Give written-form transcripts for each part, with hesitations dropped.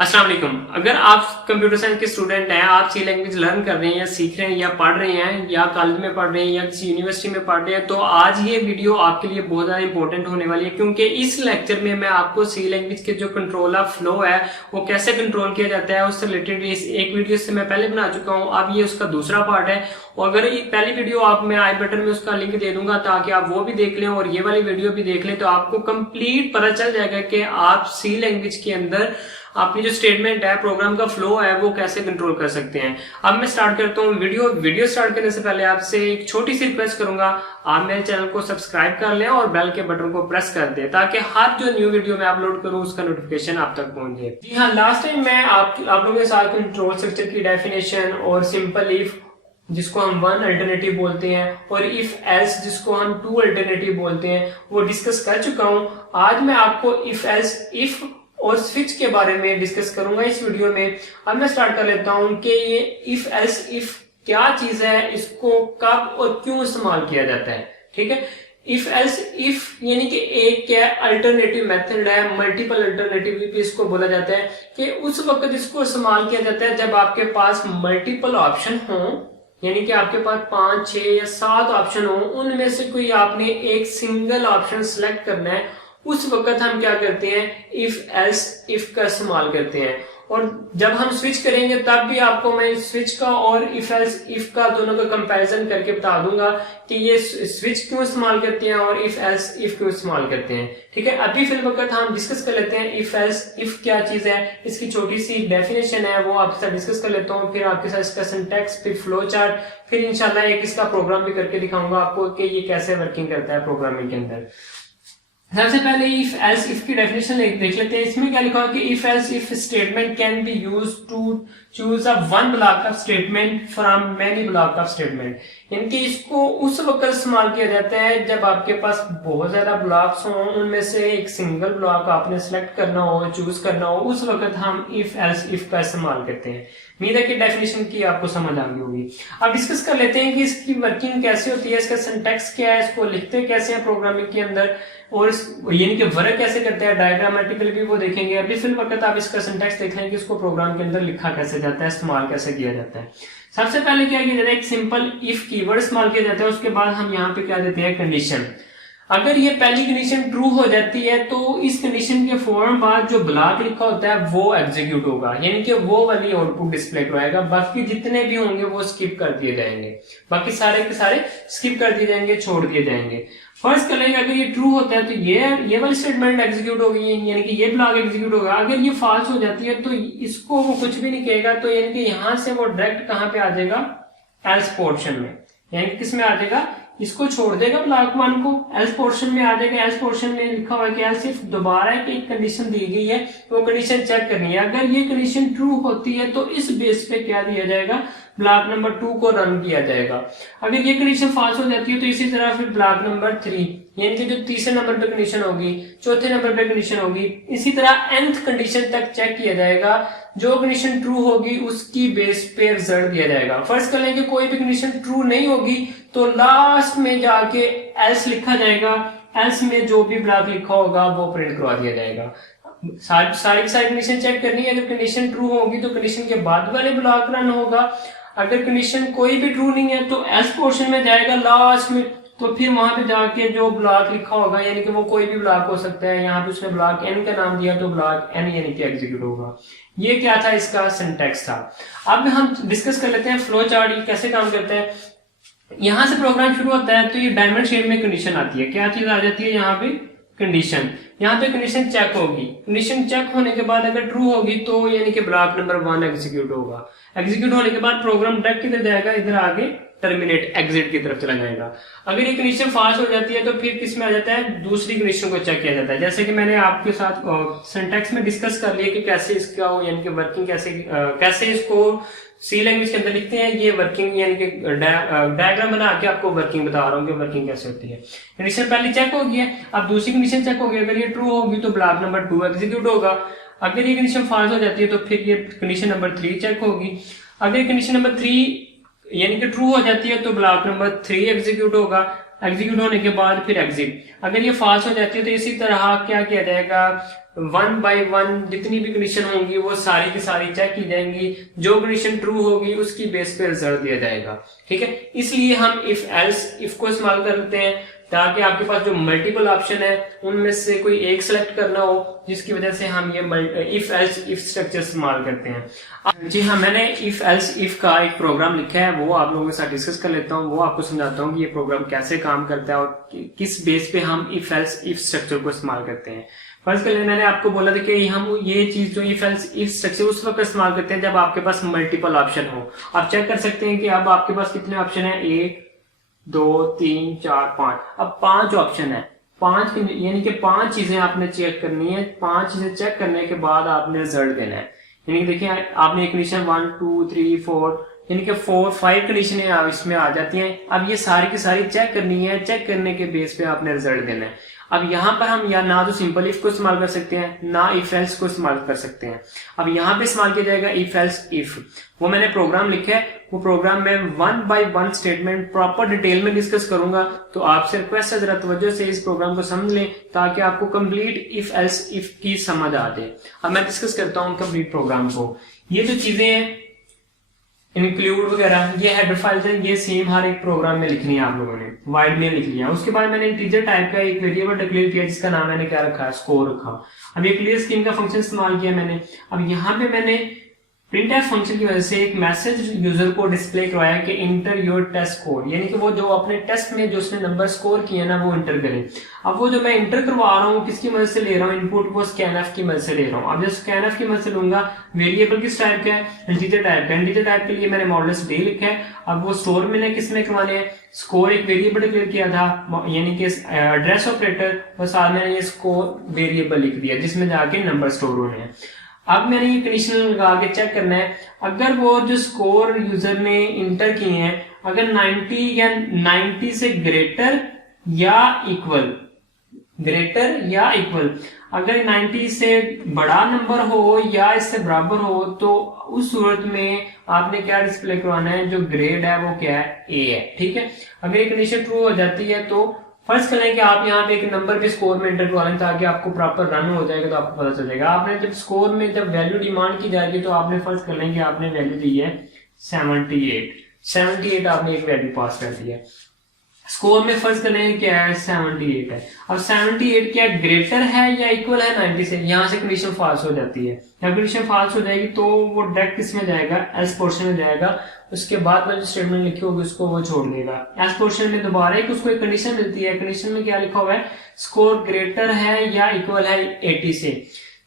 अस्सलाम वालेकुम। अगर आप कंप्यूटर साइंस के स्टूडेंट हैं, आप सी लैंग्वेज लर्न कर रहे हैं या सीख रहे हैं या पढ़ रहे हैं या कॉलेज में पढ़ रहे हैं या किसी यूनिवर्सिटी में पढ़ रहे हैं, तो आज ये वीडियो आपके लिए बहुत ज़्यादा इंपॉर्टेंट होने वाली है, क्योंकि इस लेक्चर में मैं आपको सी लैंग्वेज के जो कंट्रोल ऑफ फ्लो है वो कैसे कंट्रोल किया जाता है उससे रिलेटेड एक वीडियो से मैं पहले बना चुका हूँ। अब ये उसका दूसरा पार्ट है और अगर ये पहली वीडियो आप मैं आई बटन में उसका लिंक दे दूंगा ताकि आप वो भी देख लें और ये वाली वीडियो भी देख लें, तो आपको कंप्लीट पता चल जाएगा कि आप सी लैंग्वेज के अंदर आपकी जो स्टेटमेंट है, प्रोग्राम का फ्लो है, वो कैसे कंट्रोल कर सकते हैं। अब मैं स्टार्ट करता हूँ वीडियो स्टार्ट करने से पहले आपसे एक छोटी सी रिक्वेस्ट करूंगा, आप मेरे चैनल को सब्सक्राइब कर लें और बेल के बटन को प्रेस कर दें ताकि हर जो न्यू वीडियो मैं अपलोड करूं उसका नोटिफिकेशन आप तक पहुंच जाए। जी हाँ, लास्ट टाइम मैं आप लोगों के साथ कंट्रोल स्ट्रक्चर की डेफिनेशन और सिंपल इफ जिसको हम वन अल्टरनेटिव बोलते हैं और इफ एल्स जिसको हम टू अल्टरनेटिव बोलते हैं वो डिस्कस कर चुका हूं। आज मैं आपको इफ एल्स इफ और स्विच के बारे में डिस्कस करूंगा इस वीडियो में। अब मैं स्टार्ट कर लेता हूं कि ये इफ एल्स इफ क्या चीज है, इसको कब और क्यों इस्तेमाल किया जाता है। ठीक है, इफ एल्स इफ यानी कि एक क्या अल्टरनेटिव मेथड है, मल्टीपल अल्टरनेटिव भी इसको बोला जाता है कि उस वक्त इसको इस्तेमाल किया जाता है जब आपके पास मल्टीपल ऑप्शन हो, यानी कि आपके पास 5, 6 या 7 ऑप्शन हो, उनमें से कोई आपने एक सिंगल ऑप्शन सिलेक्ट करना है। उस वक्त हम क्या करते हैं, इफ एल्स इफ का इस्तेमाल करते हैं। और जब हम स्विच करेंगे तब भी आपको मैं स्विच का और इफ एल्स इफ का दोनों का कंपैरिजन करके बता दूंगा कि ये स्विच क्यों इस्तेमाल करते हैं और इफ एल्स इफ क्यों इस्तेमाल करते हैं। ठीक है, अभी फिल वक्त हम डिस्कस कर लेते हैं इफ एल्स इफ क्या चीज है, इसकी छोटी सी डेफिनेशन है वो आपके साथ डिस्कस कर लेता हूँ, फिर आपके साथ इसका सिंटैक्स, फिर फ्लो चार्ट, फिर इंशाल्लाह एक इसका प्रोग्राम भी करके दिखाऊंगा आपको कि ये कैसे वर्किंग करता है प्रोग्रामिंग के अंदर। सबसे पहले इफ एल्स इफ की डेफिनेशन देख लेते हैं। इसमें क्या लिखा है कि if else if statement can be used to choose a one block of statement from many block of statement, यानी कि इसको उस वक्त इस्तेमाल किया जाता है जब आपके पास बहुत ज्यादा ब्लॉक्स हों, उनमें से एक सिंगल ब्लॉक आपने सेलेक्ट करना हो, चूज करना हो, उस वक्त हम इफ एल्स इफ का इस्तेमाल करते हैं। उम्मीद है कि डेफिनेशन की आपको समझ आ गई होगी। अब डिस्कस कर लेते हैं कि इसकी वर्किंग कैसे होती है, इसका सिंटैक्स क्या है, इसको लिखते कैसे हैं प्रोग्रामिंग के अंदर, और यानी कि वर्क कैसे करते हैं, डायग्रामेटिकली भी वो देखेंगे। अभी फिल वक्त आप इसका सिंटैक्स देख लेंगे, इसको प्रोग्राम के अंदर लिखा कैसे जाता है, इस्तेमाल कैसे किया जाता है। सबसे पहले क्या किया जाता है, एक सिंपल इफ कीवर्ड इस्तेमाल किया जाता है। उसके बाद हम यहाँ पे क्या देते हैं, कंडीशन। अगर ये पहली कंडीशन ट्रू हो जाती है तो इस कंडीशन के फौरन बाद जो ब्लॉक लिखा होता है वो एग्जीक्यूट होगा, यानी कि वो वाली आउटपुट डिस्प्ले कराएगा। बाकी जितने भी होंगे वो स्किप कर दिए जाएंगे, बाकी सारे के सारे स्किप कर दिए जाएंगे, छोड़ दिए जाएंगे। फर्स्ट कर लेंगे, अगर ये ट्रू होता है तो ये वाली स्टेटमेंट एग्जीक्यूट होगी, यानी कि ये ब्लॉक एग्जीक्यूट होगा। अगर ये फॉल्स हो जाती है तो इसको वो कुछ भी नहीं कहेगा, तो यानी कि यहां से वो डायरेक्ट कहां पे आ जाएगा, एल्स पोर्शन में, यानी कि किसमें आ जाएगा, इसको छोड़ देगा ब्लॉक 1 को, एल्स पोर्शन में आ जाएगा। एल्स पोर्शन में लिखा हुआ है कि एल्स इफ दोबारा एक कंडीशन दी गई है वो कंडीशन चेक करनी है। अगर ये कंडीशन ट्रू होती है तो इस बेस पे क्या दिया जाएगा, ब्लॉक नंबर 2 को रन किया जाएगा। अगर ये कंडीशन फॉल्स हो जाती है तो इसी तरह फिर ब्लॉक नंबर 3, यानी कि जो तीसरे नंबर पे कंडीशन होगी, चौथे नंबर पे कंडीशन होगी, इसी तरह nth कंडीशन तक चेक किया जाएगा। जो कंडीशन ट्रू होगी उसकी बेस पे रिजल्ट दिया जाएगा। फर्स्ट कर लेंगे कोई भी कंडीशन ट्रू नहीं होगी तो लास्ट में जाके एल्स लिखा जाएगा, एल्स में जो भी ब्लॉक लिखा होगा वो प्रिंट करवा दिया जाएगा। सारी कंडीशन चेक करनी है। अगर कंडीशन ट्रू होगी तो कंडीशन के बाद वाले ब्लॉक रन होगा। अगर कंडीशन कोई भी ट्रू नहीं है तो एल्स पोर्शन में जाएगा लास्ट में, तो फिर वहां पे जाके जो ब्लॉक लिखा होगा, यानी कि वो कोई भी ब्लॉक हो सकता है, यहाँ पे उसने ब्लॉक एन का नाम दिया तो ब्लॉक एन यानी कि एग्जीक्यूट होगा। ये क्या था, इसका सिंटैक्स था। अब हम डिस्कस कर लेते हैं फ्लो चार्ट कैसे काम करता है। यहां से प्रोग्राम शुरू होता है तो ये डायमंड शेप में कंडीशन आती है। क्या चीज आ जाती है यहाँ पे, कंडीशन। यहाँ पे कंडीशन चेक होगी, कंडीशन चेक होने के बाद अगर ट्रू होगी तो यानी कि ब्लॉक नंबर 1 एग्जीक्यूट होगा। एग्जीक्यूट होने के बाद प्रोग्राम डायरेक्ट किधर जाएगा, इधर आगे टर्मिनेट एग्जिट की तरफ चला जाएगा। अगर ये कंडीशन फॉल्स हो जाती है तो फिर किस में आ जाता है, दूसरी कंडीशन को चेक किया जाता है। जैसे कि मैंने आपके साथ सिंटैक्स में डिस्कस कर लिया कि कैसे इसका यानी कि वर्किंग कैसे इसको सी लैंग्वेज के अंदर लिखते हैं। ये वर्किंग यानी कि डायग्राम बना के आपको वर्किंग बता रहा हूँ कि वर्किंग कैसे होती है। कंडीशन पहले चेक हो गई है, अब दूसरी कंडीशन चेक होगी। अगर ये ट्रू होगी तो ब्लॉक नंबर 2 एग्जीक्यूट होगा। अगर ये कंडीशन फॉल्स हो जाती है तो फिर ये कंडीशन नंबर 3 चेक होगी। अगर कंडीशन नंबर 3 यानी कि ट्रू हो जाती है तो ब्लॉक नंबर 3 एग्जीक्यूट होगा। एग्जीक्यूट होने के बाद फिर एग्जिट। अगर ये फॉल्स हो जाती है तो इसी तरह क्या किया जाएगा, 1 बाय 1 जितनी भी कंडीशन होंगी वो सारी की सारी चेक की जाएंगी, जो कंडीशन ट्रू होगी उसकी बेस पे रिजल्ट दिया जाएगा। ठीक है, इसलिए हम इफ एल्स इफ को इस्तेमाल करते हैं ताकि आपके पास जो मल्टीपल ऑप्शन है उनमें से कोई एक सेलेक्ट करना हो, जिसकी वजह से हम ये इफ एल्स इफ स्ट्रक्चर इस्तेमाल करते हैं। जी हाँ, मैंने इफ एल्स इफ का एक प्रोग्राम लिखा है, वो आप लोगों के साथ डिस्कस कर लेता हूँ, वो आपको समझाता हूँ कि ये प्रोग्राम कैसे काम करता है और किस बेस पे हम इफ एल्स इफ स्ट्रक्चर को इस्तेमाल करते हैं। फर्स्ट के लिए मैंने आपको बोला था कि हम ये चीज जो इफ एल्स इफ स्ट्रक्चर उस वक्त इस्तेमाल करते हैं जब आपके पास मल्टीपल ऑप्शन हो। आप चेक कर सकते हैं कि अब आपके पास कितने ऑप्शन है, 1 2 3 4 5, अब 5 ऑप्शन है, 5 यानी कि 5 चीजें आपने चेक करनी है। 5 चीजें चेक करने के बाद आपने रिजल्ट देना है। यानी कि देखिए आपने एक कंडीशन 1 2 3 4 यानी कि 4-5 कंडीशनें इसमें आ जाती हैं। अब ये सारी की सारी चेक करनी है, चेक करने के बेस पे आपने रिजल्ट देना है। अब यहाँ पर हम या ना तो सिंपल इफ को इस्तेमाल कर सकते हैं ना इफ एल्स को इस्तेमाल कर सकते हैं। अब यहाँ पे इस्तेमाल किया जाएगा इफ एल्स इफ। वो मैंने प्रोग्राम लिखा है, वो प्रोग्राम में 1 बाय 1 स्टेटमेंट प्रॉपर डिटेल में डिस्कस करूंगा, तो आपसे रिक्वेस्ट है जरा तवज्जो से इस प्रोग्राम को समझ लें ताकि आपको कंप्लीट इफ एल्स इफ की समझ आ जाए। अब मैं डिस्कस करता हूँ कंप्लीट प्रोग्राम को। ये जो चीजें हैं इंक्लूड वगैरह, ये हेडर फाइल्स हैं, ये सेम हर एक प्रोग्राम में लिखनी है आप लोगों ने, वाइड में लिख लिया। उसके बाद मैंने इंटीजर टाइप का एक वेरिएबल डिक्लेयर किया जिसका नाम मैंने क्या रखा है, स्कोर रखा। अब ये क्लियर स्कीम का फंक्शन इस्तेमाल किया मैंने। अब यहाँ पे मैंने प्रिंटफ फंक्शन की वजह से एक मैसेज यूजर को डिस्प्ले करवाया कि इंटर योर टेस्ट स्कोर, यानी कि वो जो अपने टेस्ट में जो उसने नंबर स्कोर किया ना वो इंटर करे। अब वो जो मैं इंटर करवा रहा हूँ किसकी मदद से ले रहा हूँ, इनपुट वो स्कैनफ की मदद से ले रहा हूँ। अब जो स्कैनफ की मदद से लूंगा, वेरिएबल किस टाइप का है, इंटीजर टाइप का। इंटीजर टाइप के लिए मैंने मॉडल्स डे लिखा है। अब वो स्टोर मैंने किसमें करवाने हैं, स्कोर एक वेरिएबल डिक्लेयर किया था यानी कि एड्रेस ऑपरेटर, और साथ मैंने ये स्कोर वेरिएबल लिख दिया जिसमें जाके नंबर स्टोर होने हैं। अब मैंने ये कंडीशन लगा के चेक करना है, अगर वो जो स्कोर यूजर ने इंटर किए हैं अगर 90 या 90 से ग्रेटर या इक्वल, अगर 90 से बड़ा नंबर हो या इससे बराबर हो तो उस सूरत में आपने क्या डिस्प्ले करवाना है, जो ग्रेड है वो क्या है, ए है। ठीक है, अगर ये कंडीशन ट्रू हो जाती है तो फर्स्ट करें कि आप यहाँ पे एक नंबर के स्कोर में एंटर करवा लें ताकि आपको प्रॉपर रन हो जाएगा, तो आपको पता चल जाएगा। आपने जब स्कोर में जब वैल्यू डिमांड की जाएगी तो आपने फर्स्ट कर लेंगे, आपने वैल्यू दी है 78 आपने एक वैल्यू पास कर दी है। स्कोर में फर्स्ट कर लेंगे क्या है, 78 है। अब 78 क्या ग्रेटर है या इक्वल है 90 से, यहाँ से कंडीशन फॉल्स हो जाती है। जब कंडीशन फॉल्स हो जाएगी तो वो डायरेक्ट किस में जाएगा, एल्स पोर्शन में जाएगा। उसके बाद में जो स्टेटमेंट लिखी होगी उसको वो छोड़ देगा। एल्स पोर्शन में दोबारा एक उसको एक कंडीशन मिलती है, कंडीशन में क्या लिखा हुआ है, स्कोर ग्रेटर है या इक्वल है 80 से,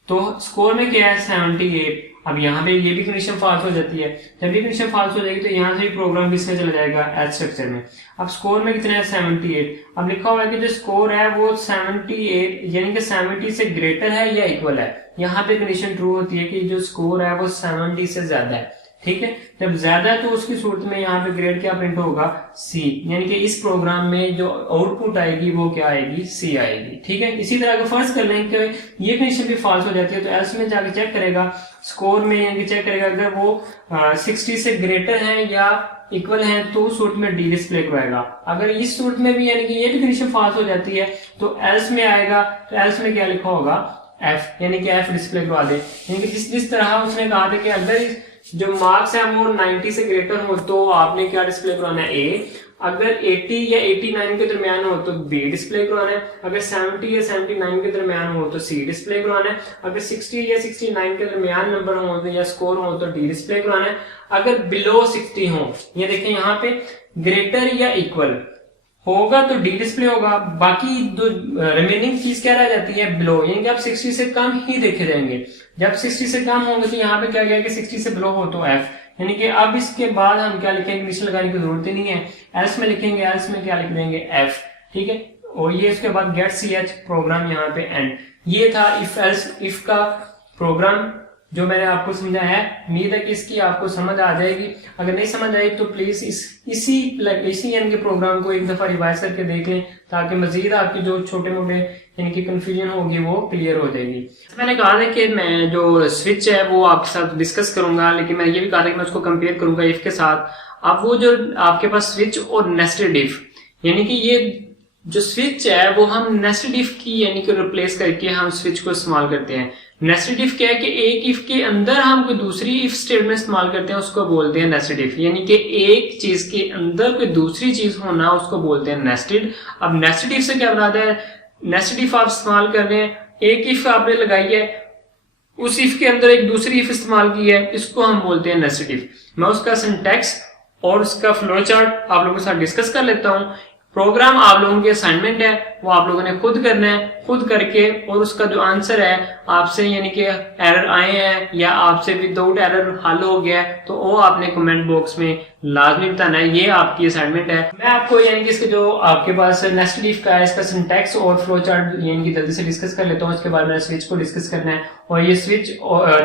तो स्कोर में क्या है 78। अब यहाँ पे ये भी कंडीशन फॉल्स हो जाती है। जब ये कंडीशन फॉल्स हो जाएगी तो यहाँ से भी प्रोग्राम किसमें चला जाएगा, एल्स स्ट्रक्चर में। अब स्कोर में कितना है 78। अब लिखा हुआ है कि जो स्कोर है वो 78 यानी कि 70 से ग्रेटर है या इक्वल है। यहाँ पे कंडीशन ट्रू होती है कि जो स्कोर है वो 70 से ज्यादा है। ठीक है, जब ज्यादा है तो उसकी सूरत में यहाँ पे ग्रेड क्या प्रिंट होगा, सी, यानी कि इस प्रोग्राम में जो आउटपुट आएगी वो क्या आएगी, सी आएगी। ठीक है, इसी तरह अगर फर्स्ट कर लें कि ये कंडीशन भी फॉल्स हो जाती है तो एल्स में जाके चेक करेगा, स्कोर में यानी कि चेक करेगा अगर वो 60 से ग्रेटर है या इक्वल है तो उस सूरत में डी डिस्प्ले करवाएगा। अगर इस सूरत में भी यानी कि ये भी कंडीशन फॉल्स हो जाती है तो एल्स में आएगा, तो एल्स में क्या लिखा होगा, एफ, यानी कि एफ डिस्प्ले करवा दे। यानी कि जिस तरह उसने कहा था कि अगर जो मार्क्स है वो 90 से ग्रेटर हो तो आपने क्या डिस्प्ले करवाना है, ए। अगर 80 या 89 के दरमियान हो तो बी डिस्प्ले करवाना है। अगर 70 या 79 के दरमियान हो तो सी डिस्प्ले करवाना है। अगर 60 या 69 के दरमियान नंबर हो तो या स्कोर हो तो डी डिस्प्ले करवाना है। अगर बिलो 60 हो, ये देखें यहाँ पे ग्रेटर या इक्वल होगा तो डी डिस्प्ले होगा, बाकी जो रिमेनिंग चीज क्या रह जाती है, बिलो, यानी कि आप 60 से कम ही देखे जाएंगे। जब 60 से कम होंगे तो यहाँ पे क्या गया कि 60 से बिलो हो तो एफ, यानी कि अब इसके बाद हम क्या लिखेंगे, कंडीशन लगाने की जरूरत ही नहीं है, एल्स में लिखेंगे, एल्स में क्या लिख देंगे, एफ। ठीक है, और ये इसके बाद गेट सी एच प्रोग्राम यहाँ पे एंड। ये था इफ एल्स इफ का प्रोग्राम जो मैंने आपको समझाया है। उम्मीद है कि इसकी आपको समझ आ जाएगी। अगर नहीं समझ आई तो प्लीज इसी यानी के प्रोग्राम को एक दफा रिवाइज करके देख लें ताकि मजीद आपकी जो छोटे मोटे यानी कि कंफ्यूजन होगी वो क्लियर हो जाएगी। मैंने कहा था कि मैं जो स्विच है वो आपके साथ डिस्कस करूंगा, लेकिन मैंने ये भी कहा था कि मैं उसको कंपेयर करूंगा इफ के साथ। अब वो जो आपके पास स्विच और नेस्टेड इफ, यानी कि ये जो स्विच है वो हम नेस्टेड इफ की यानी कि रिप्लेस करके हम स्विच को इस्तेमाल करते हैं। नेस्टेड इफ क्या है कि एक इफ के अंदर हम कोई दूसरी इफ स्टेटमेंट इस्तेमाल करते हैं, उसको बोलते हैं नेस्टेड इफ। यानी कि एक चीज के अंदर कोई दूसरी चीज होना उसको बोलते हैं नेस्टेड। अब नेस्टेड इफ से क्या बनाता है, नेस्टेड इफ आप इस्तेमाल कर रहे हैं, एक इफ आपने लगाई है, उस इफ के अंदर एक दूसरी इफ इस्तेमाल की है, इसको हम बोलते हैं नेस्टेड इफ। मैं उसका सिंटैक्स और उसका फ्लो चार्ट आप लोगों के साथ डिस्कस कर लेता हूं। प्रोग्राम आप लोगों की असाइनमेंट है, वो आप लोगों ने खुद करना है, खुद करके और उसका जो आंसर है आपसे यानी कि एरर आए हैं या आपसे विदाउट एरर हल हो गया है तो वो आपने कमेंट बॉक्स में लाजमी बताना है। ये आपकी असाइनमेंट है। मैं आपको यानी कि इसके जो आपके पास नेस्टेड इफ का है इसका सिंटैक्स और फ्लो चार्ट यानी कि जल्दी से डिस्कस कर लेता हूँ। उसके बाद मैंने स्विच को डिस्कस करना है। और ये स्विच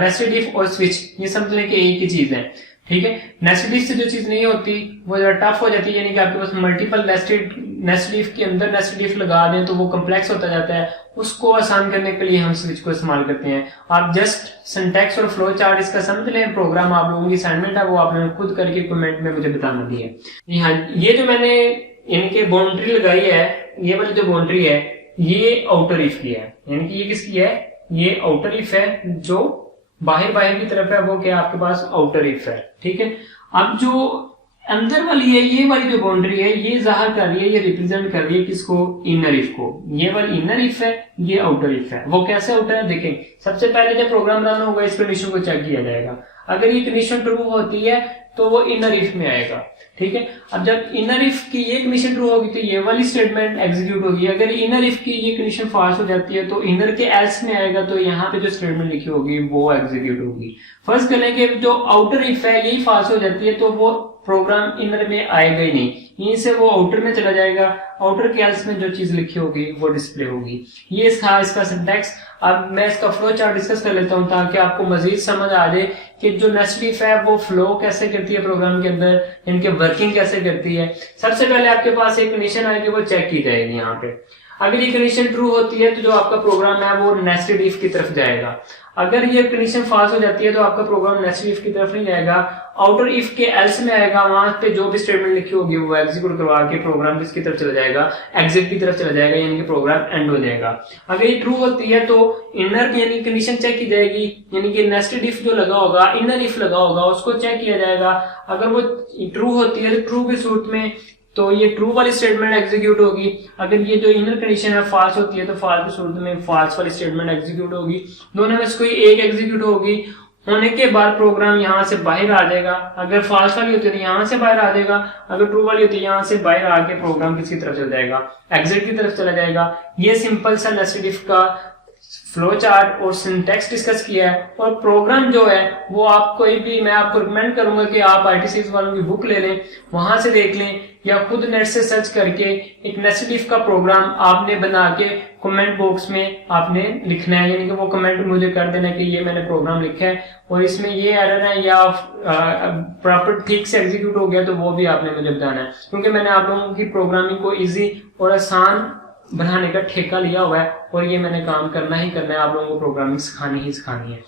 नेस्टेड इफ और स्विच ये समझ लें कि एक ही चीज है, ठीक है। नेस्टेड इफ से जो चीज नहीं होती वो जरा टफ हो जाती है, यानी कि आपके पास मल्टीपल नेस्टेड इफ के अंदर नेस्टेड इफ लगा दें तो वो कम्प्लेक्स होता जाता है। उसको आसान करने के लिए हम स्विच को इस्तेमाल करते हैं। आप जस्ट सिंटैक्स और फ्लो चार्ट इसका समझ लें। प्रोग्राम आप लोगों की असाइनमेंट है वो आपने खुद करके कमेंट में मुझे बताना दी है। जी हाँ, ये जो मैंने यानी कि बाउंड्री लगाई है, ये वाली जो बाउंड्री है ये आउटर इफ की है, यानी कि ये किसकी है, ये आउटर इफ है। जो बाहर की तरफ है वो क्या आपके पास आउटर इफ है, ठीक है। अब जो अंदर वाली है ये वाली जो बाउंड्री है ये जाहिर कर रही है, ये रिप्रेजेंट कर रही है किसको, इनर इफ को। ये वाली इनर इफ है, ये आउटर इफ है। वो कैसे आउटर है देखें। सबसे पहले जब प्रोग्राम रन होगा इस कंडीशन को चेक किया जाएगा। अगर ये कंडीशन ट्रू होती है तो वो इनर इफ में आएगा, ठीक है। अब जब इनर इफ की ये कंडीशन ट्रू होगी तो ये वाली स्टेटमेंट एग्जीक्यूट होगी। अगर इनर इफ की ये कंडीशन फॉल्स हो जाती है तो इनर के एल्स में आएगा, तो यहाँ पे जो स्टेटमेंट लिखी होगी वो एग्जीक्यूट होगी। फर्स्ट करेंगे जो आउटर इफ है यही फॉल्स हो जाती है तो वो प्रोग्राम इनर में आएगा ही नहीं, यहीं से वो आउटर में चला जाएगा। आउटर के एल्स में जो चीज लिखी होगी वो डिस्प्ले होगी। ये इसका सिंटैक्स। अब मैं इसका फ्लो चार्ट डिस्कस कर लेता हूं ताकि आपको मजीद समझ आ जाए कि जो नेस्टेड इफ है वो फ्लो कैसे करती है प्रोग्राम के अंदर, इनके वर्किंग कैसे करती है। सबसे पहले आपके पास एक कंडीशन आएगी वो चेक की जाएगी। यहाँ पे अगर ये कंडीशन ट्रू होती है तो जो आपका प्रोग्राम है वो नेस्टेड इफ की तरफ जाएगा। अगर ये कंडीशन फॉल्स हो जाती है तो आपका प्रोग्राम नेस्टेड इफ की तरफ नहीं जाएगा, आउटर इफ के एल्स में आएगा। वहां पे जो भी स्टेटमेंट लिखी होगी वो एग्जीक्यूट करवा के प्रोग्राम किसकी तरफ चला जाएगा, एग्जिट की तरफ चला जाएगा, यानी कि प्रोग्राम एंड हो जाएगा। अगर ये ट्रू होती है तो इनर यानी कंडीशन चेक की जाएगी, यानी कि नेस्टेड इफ जो लगा होगा, इनर इफ लगा होगा उसको चेक किया जाएगा। अगर वो ट्रू होती है ट्रू की सूरत में तो ये ट्रू वाली स्टेटमेंट एग्जीक्यूट होगी। अगर ये जो इनर कंडीशन है फॉल्स होती है तो फॉल्स की सूरत में फॉल्स वाली स्टेटमेंट एग्जीक्यूट होगी। दोनों में से कोई एक एग्जीक्यूट होगी, होने के बाद प्रोग्राम यहाँ से बाहर आ जाएगा। अगर फॉल्स वाली होती है तो यहाँ से बाहर आ जाएगा, अगर ट्रू वाली होती है यहाँ से बाहर आके प्रोग्राम किसकी तरफ चला जाएगा, एग्जिट की तरफ चला जाएगा। ये सिंपल सा नेस्टेड इफ का फ्लो चार्ट और सिंटैक्स डिस्कस किया है। और प्रोग्राम जो है वो आप कोई भी, मैं आपको रिकमेंड करूंगा कि आप ITC वालों की बुक ले लें, वहां से देख लें, या खुद नेट से सर्च करके एक नेस्टेड इफ का प्रोग्राम आपने बना के कमेंट बॉक्स में आपने लिखना है, यानी कि वो कमेंट मुझे कर देना कि ये मैंने प्रोग्राम लिखा है और इसमें ये एरर है या प्रॉपर ठीक से एग्जीक्यूट हो गया, तो वो भी आपने मुझे बताना है। क्योंकि मैंने आप लोगों की प्रोग्रामिंग को इजी और आसान बनाने का ठेका लिया हुआ है और ये मैंने काम करना ही करना है, आप लोगों को प्रोग्रामिंग सिखानी ही सिखानी है।